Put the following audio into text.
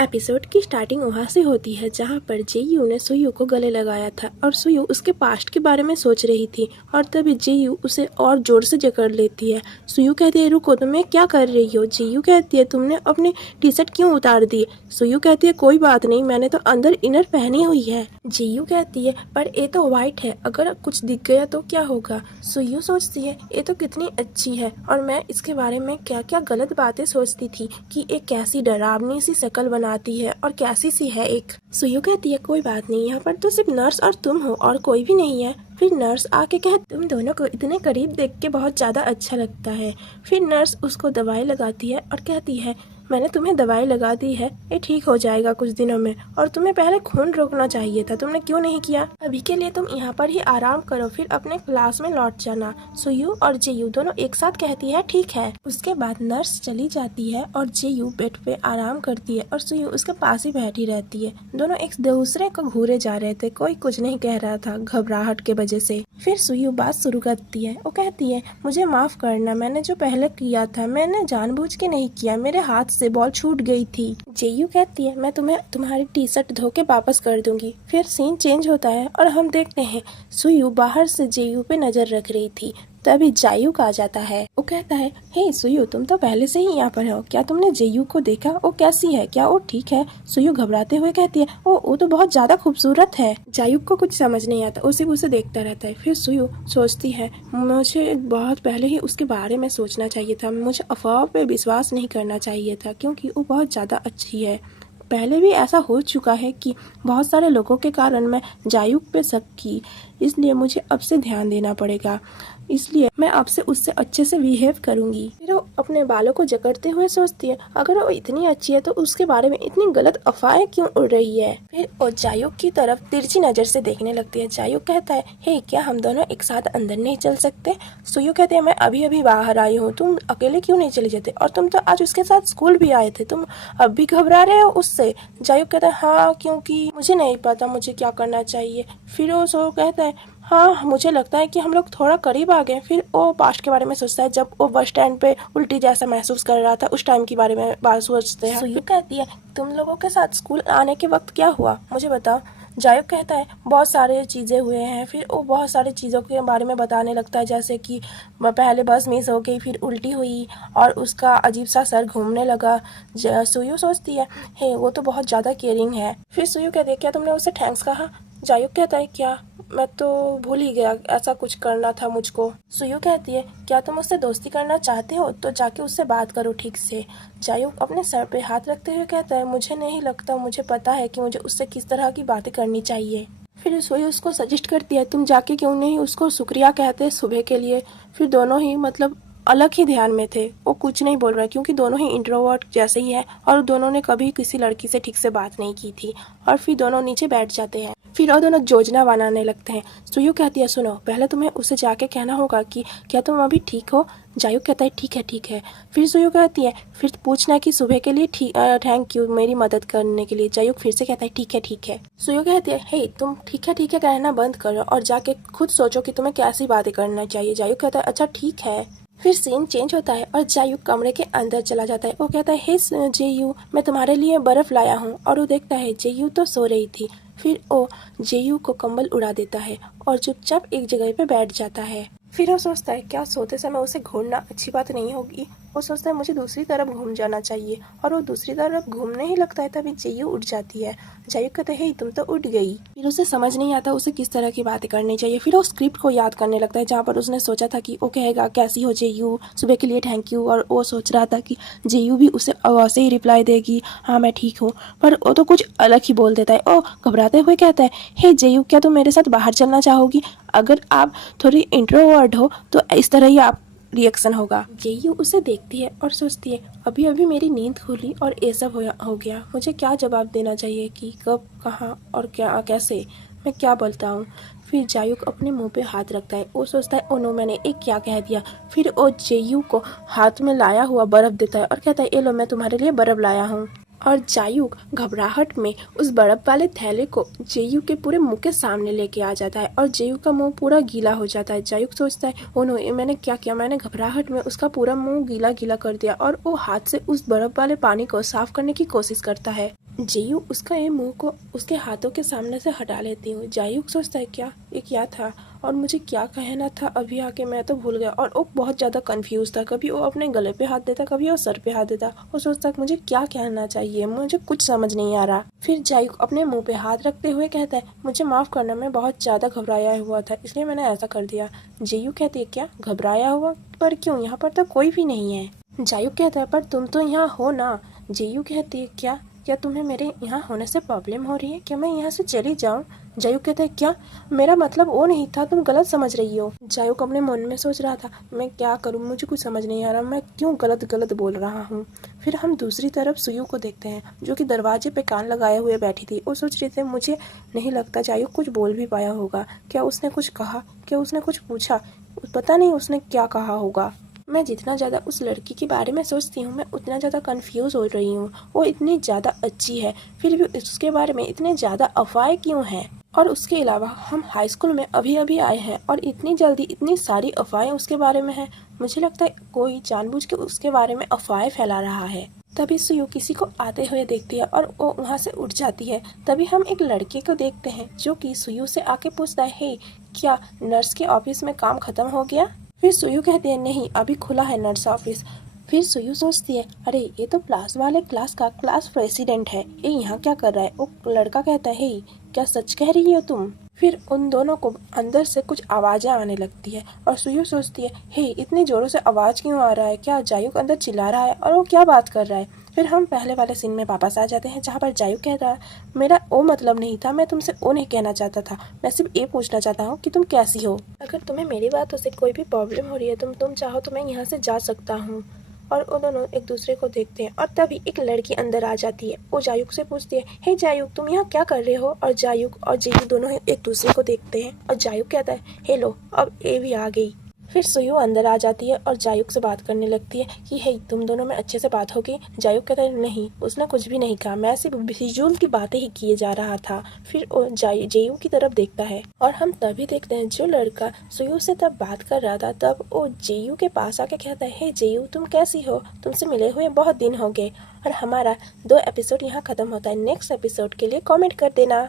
Episode की starting वहाँ से होती है जहाँ पर जेयू ने सुयू को गले लगाया था और सुयू उसके पास्ट के बारे में सोच रही थी और तभी जेयू उसे और जोर से जकड़ लेती है। सुयू कहती है रुको तुम क्या कर रही हो। जेयू कहती है तुमने अपनी टी शर्ट क्यों उतार दी। सुयू कहती है कोई बात नहीं मैंने तो अंदर इनर पहनी हुई है। जेयू कहती है पर ये तो वाइट है अगर कुछ दिख गया तो क्या होगा। सुयू सोचती है ये तो कितनी अच्छी है और मैं इसके बारे में क्या क्या गलत बातें सोचती थी कि एक कैसी डरावनी सी शक्ल बनाती है और कैसी सी है एक। सुयू कहती है कोई बात नहीं यहाँ पर तो सिर्फ नर्स और तुम हो और कोई भी नहीं है। फिर नर्स आके कहती तुम दोनों को इतने करीब देख के बहुत ज़्यादा अच्छा लगता है। फिर नर्स उसको दवाई लगाती है और कहती है मैंने तुम्हें दवाई लगा दी है ये ठीक हो जाएगा कुछ दिनों में और तुम्हें पहले खून रोकना चाहिए था तुमने क्यों नहीं किया। अभी के लिए तुम यहाँ पर ही आराम करो फिर अपने क्लास में लौट जाना। सुयू और जेयू दोनों एक साथ कहती है ठीक है। उसके बाद नर्स चली जाती है और जेयू बेड पे आराम करती है और सुयू उसके पास ही बैठी रहती है। दोनों एक दूसरे को घूरे जा रहे थे कोई कुछ नहीं कह रहा था घबराहट के वजह से। फिर सुयू बात शुरू करती है वो कहती है मुझे माफ करना मैंने जो पहले किया था मैंने जानबूझ के नहीं किया मेरे हाथ से बॉल छूट गई थी। जेयू कहती है मैं तुम्हें तुम्हारी टी शर्ट धो के वापस कर दूंगी। फिर सीन चेंज होता है और हम देखते हैं सुयू बाहर से जेयू पे नजर रख रही थी तभी जायूक आ जाता है। वो कहता है हे सुयू तुम तो पहले से ही यहाँ पर हो क्या तुमने जेयू को देखा वो कैसी है क्या वो ठीक है। सुयू घबराते हुए कहती है वो तो बहुत ज्यादा खूबसूरत है। जायूक को कुछ समझ नहीं आता उसी उसे देखता रहता है। फिर सुयू सोचती है मुझे बहुत पहले ही उसके बारे में सोचना चाहिए था मुझे अफवाह पे विश्वास नहीं करना चाहिए था क्योंकि वो बहुत ज्यादा अच्छी है। पहले भी ऐसा हो चुका है कि बहुत सारे लोगों के कारण मैं जायूक पे शक की इसलिए मुझे अब से ध्यान देना पड़ेगा इसलिए मैं अब से उससे अच्छे से बिहेव करूंगी। फिर वो अपने बालों को जकड़ते हुए सोचती है अगर वो इतनी अच्छी है तो उसके बारे में इतनी गलत अफवाहें क्यों उड़ रही है। फिर वो जायूक की तरफ तिरछी नजर से देखने लगती है। जायूक कहता है हे क्या हम दोनों एक साथ अंदर नहीं चल सकते। सुयू कहते हैं मैं अभी अभी बाहर आई हूँ तुम अकेले क्यों नहीं चले जाते और तुम तो आज उसके साथ स्कूल भी आए थे तुम अब भी घबरा रहे हो उससे। जायूक कहता है हाँ क्योंकि मुझे नहीं पता मुझे क्या करना चाहिए। फिर वो सो कहता है हाँ मुझे लगता है कि हम लोग थोड़ा करीब आ गए। फिर वो पास्ट के बारे में सोचता है जब वो बस स्टैंड पे उल्टी जैसा महसूस कर रहा था उस टाइम के बारे में बात सोचते हैं। सुयू कहती है तुम लोगों के साथ स्कूल आने के वक्त क्या हुआ मुझे बताओ। जायूक कहता है बहुत सारे चीज़ें हुए हैं। फिर वो बहुत सारी चीज़ों के बारे में बताने लगता है जैसे कि पहले बस मिस हो गई फिर उल्टी हुई और उसका अजीब सा सर घूमने लगा। सुयू सोचती है हे वो तो बहुत ज़्यादा केयरिंग है। फिर सुयू कहती है क्या तुमने उससे थैंक्स कहा। जायूक कहता है क्या मैं तो भूल ही गया ऐसा कुछ करना था मुझको। सुयू कहती है क्या तुम उससे दोस्ती करना चाहते हो तो जाके उससे बात करो ठीक से। जायूक अपने सर पे हाथ रखते हुए कहता है मुझे नहीं लगता मुझे पता है कि मुझे उससे किस तरह की बातें करनी चाहिए। फिर सुयू उसको सजेस्ट करती है तुम जाके क्यों नहीं उसको शुक्रिया कहते सुबह के लिए। फिर दोनों ही अलग ही ध्यान में थे वो कुछ नहीं बोल रहे क्योंकि दोनों ही इंट्रोवर्ट जैसे ही है और दोनों ने कभी किसी लड़की से ठीक से बात नहीं की थी। और फिर दोनों नीचे बैठ जाते हैं। फिर वो दोनों योजना बनाने लगते हैं। सुयू कहती है सुनो पहले तुम्हें उसे जाके कहना होगा कि क्या तुम अभी ठीक हो। जायूक कहता है ठीक है। फिर सुयू कहती है फिर पूछना कि सुबह के लिए थैंक यू मेरी मदद करने के लिए। जायूक फिर से कहता है ठीक है। सुयू कहती है हे तुम ठीक है कहना बंद करो और जाके खुद सोचो कि तुम्हें कैसी बातें करना चाहिए। जायूक कहता है अच्छा ठीक है। फिर सीन चेंज होता है और जायूक कमरे के अंदर चला जाता है। वो कहता है हे जेयू मैं तुम्हारे लिए बर्फ लाया हूँ और वो देखता है जेयू तो सो रही थी। फिर वो जेयू को कंबल उड़ा देता है और चुपचाप एक जगह पे बैठ जाता है। फिर वो सोचता है क्या सोते समय उसे घूरना अच्छी बात नहीं होगी। वो सोचता है मुझे दूसरी तरफ घूम जाना चाहिए और वो दूसरी तरफ घूमने ही लगता है तभी जेयू उठ जाती है। जायूक कहते हैं तुम तो उठ गई। फिर उसे समझ नहीं आता उसे किस तरह की बातें करनी चाहिए। फिर वो स्क्रिप्ट को याद करने लगता है जहाँ पर उसने सोचा था कि वो कहेगा कैसी हो जेयू सुबह के लिए थैंक यू और वो सोच रहा था कि जेयू भी उसे वैसे ही रिप्लाई देगी हाँ मैं ठीक हूँ पर वो तो कुछ अलग ही बोल देता है। वो घबराते हुए कहता है हे जेयू क्या तुम मेरे साथ बाहर चलना चाहोगी। अगर आप थोड़ी इंट्रोवर्ट हो तो इस तरह ही आप रिएक्शन होगा। जेयू उसे देखती है और सोचती है अभी अभी मेरी नींद खुली और ये सब हो गया मुझे क्या जवाब देना चाहिए कि कब कहाँ और क्या कैसे मैं क्या बोलता हूँ। फिर जायूक अपने मुंह पे हाथ रखता है। वो सोचता है ओ नो मैंने एक क्या कह दिया। फिर वो जेयू को हाथ में लाया हुआ बर्फ देता है और कहता है ये लो मैं तुम्हारे लिए बर्फ लाया हूँ। और जायूक घबराहट में उस बर्फ वाले थैले को जेयू के पूरे मुंह के सामने लेके आ जाता है और जेयू का मुंह पूरा गीला हो जाता है। जायूक सोचता है ओ नो मैंने क्या किया मैंने घबराहट में उसका पूरा मुंह गीला कर दिया और वो हाथ से उस बर्फ वाले पानी को साफ करने की कोशिश करता है। जेयू उसका ये मुंह को उसके हाथों के सामने से हटा लेती हूँ। जायूक सोचता है क्या ये क्या था और मुझे क्या कहना था अभी आके, मैं तो भूल गया। और वो बहुत ज़्यादा कंफ्यूज था, कभी वो अपने गले पे हाथ देता, कभी वो सर पे हाथ देता। वो सोचता मुझे क्या कहना चाहिए, मुझे कुछ समझ नहीं आ रहा। फिर जायूक अपने मुंह पे हाथ रखते हुए कहता है मुझे माफ़ करना, मैं बहुत ज़्यादा घबराया हुआ था इसलिए मैंने ऐसा कर दिया। जेयू कहती है क्या घबराया हुआ, पर क्यों, यहाँ पर तो कोई भी नहीं है। जायूक कहता है पर तुम तो यहाँ हो ना। जेयू कहती है क्या तुम्हें मेरे यहाँ होने से प्रॉब्लम हो रही है, क्या मैं यहाँ से चली जाऊँ। जायूक कहता है क्या, मेरा मतलब वो नहीं था, तुम गलत समझ रही हो। जायूक अपने मन में सोच रहा था मैं क्या करूँ, मुझे कुछ समझ नहीं आ रहा, मैं क्यों गलत बोल रहा हूँ। फिर हम दूसरी तरफ सुयू को देखते हैं जो कि दरवाजे पे कान लगाए हुए बैठी थी। वो सोच रही थी मुझे नहीं लगता जायूक कुछ बोल भी पाया होगा, क्या उसने कुछ कहा, क्या उसने कुछ पूछा, पता नहीं उसने क्या कहा होगा। मैं जितना ज़्यादा उस लड़की के बारे में सोचती हूँ मैं उतना ज़्यादा कंफ्यूज हो रही हूँ। वो इतनी ज़्यादा अच्छी है फिर भी उसके बारे में इतने ज़्यादा अफवाहें क्यों हैं। और उसके अलावा हम हाई स्कूल में अभी अभी आए हैं और इतनी जल्दी इतनी सारी अफवाहें उसके बारे में हैं। मुझे लगता है कोई जानबूझ के उसके बारे में अफवाहें फैला रहा है। तभी सुयू किसी को आते हुए देखती है और वो वहाँ से उठ जाती है। तभी हम एक लड़के को देखते हैं जो कि सुयू से आके पूछता है हे क्या नर्स के ऑफिस में काम खत्म हो गया। फिर सुयू कहती है नहीं अभी खुला है नर्स ऑफिस। फिर सुयू सोचती है अरे ये तो क्लास वाले क्लास का क्लास प्रेसिडेंट है, ये यहाँ क्या कर रहा है। वो लड़का कहता है हे क्या सच कह रही हो तुम। फिर उन दोनों को अंदर से कुछ आवाज़ें आने लगती है और सुयू सोचती है हे इतनी जोरों से आवाज़ क्यों आ रहा है, क्या जायूक अंदर चिल्ला रहा है और वो क्या बात कर रहा है। फिर हम पहले वाले सीन में वापस आ जाते हैं जहाँ पर जायूक कह रहा है मेरा वो मतलब नहीं था, मैं तुमसे वो नहीं कहना चाहता था, मैं सिर्फ ये पूछना चाहता हूँ कि तुम कैसी हो। अगर तुम्हें मेरी बातों से कोई भी प्रॉब्लम हो रही है तुम चाहो तो मैं यहाँ से जा सकता हूँ। और वो दोनों एक दूसरे को देखते हैं और तभी एक लड़की अंदर आ जाती है। वो जायूक से पूछती है हे जायूक तुम यहाँ क्या कर रहे हो। और जायूक और जेयू दोनों एक दूसरे को देखते हैं और जायूक कहता है हेलो अब ये भी आ गई। फिर सुयू अंदर आ जाती है और जायूक से बात करने लगती है कि हे तुम दोनों में अच्छे से बात होगी। जायूक कहता है नहीं उसने कुछ भी नहीं कहा, मैं सिर्फ फिजूल की बातें ही किए जा रहा था। फिर वो जेयू की तरफ देखता है और हम तभी देखते हैं जो लड़का सुयू से तब बात कर रहा था तब वो जेयू के पास आके कहता है हे जेयू तुम कैसी हो, तुमसे मिले हुए बहुत दिन हो गए। और हमारा 2 एपिसोड यहाँ खत्म होता है। नेक्स्ट एपिसोड के लिए कॉमेंट कर देना।